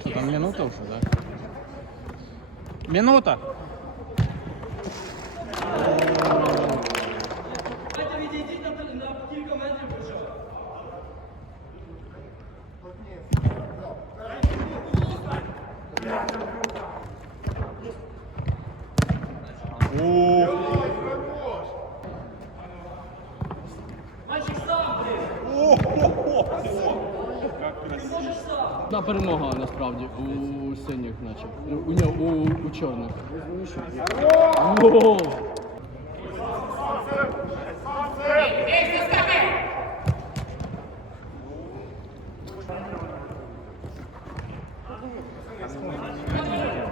Что там минута уже, да? Минута! Та перемога насправді у синіх, наче. У, ні, у, у чорних. О!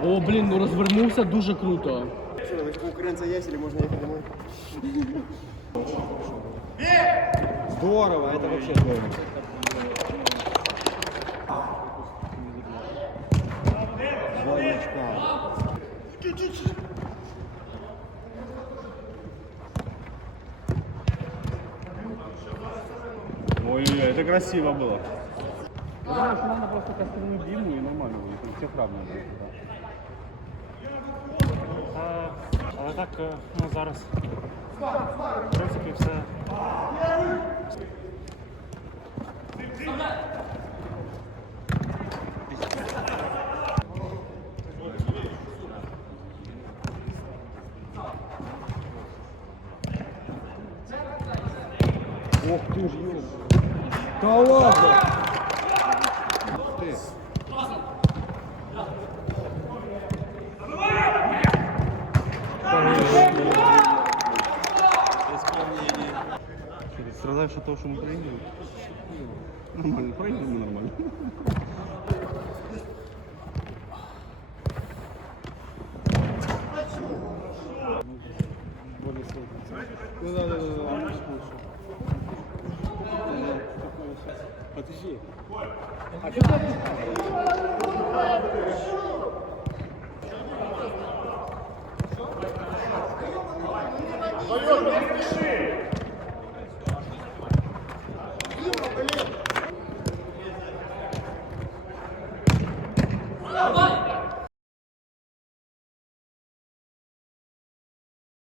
О, блін, ну розвернувся дуже круто. Конкуренция есть или можно ехать домой? Здорово, это вообще здорово. Ой-ой-ой, это красиво было. Думаю, что надо просто кострянуть Диму и нормально будет. Всех равно будет. Е, Але так, е, ну зараз. В принципі, все. Ох ты ж. Да ладно! Ты. Страдаешь от того, что мы проигрываем? Нормально, проигрываем нормально. Ну да, да, да, да. подожди. А что ты Вперед, не спеши! Дима, блин! Давай!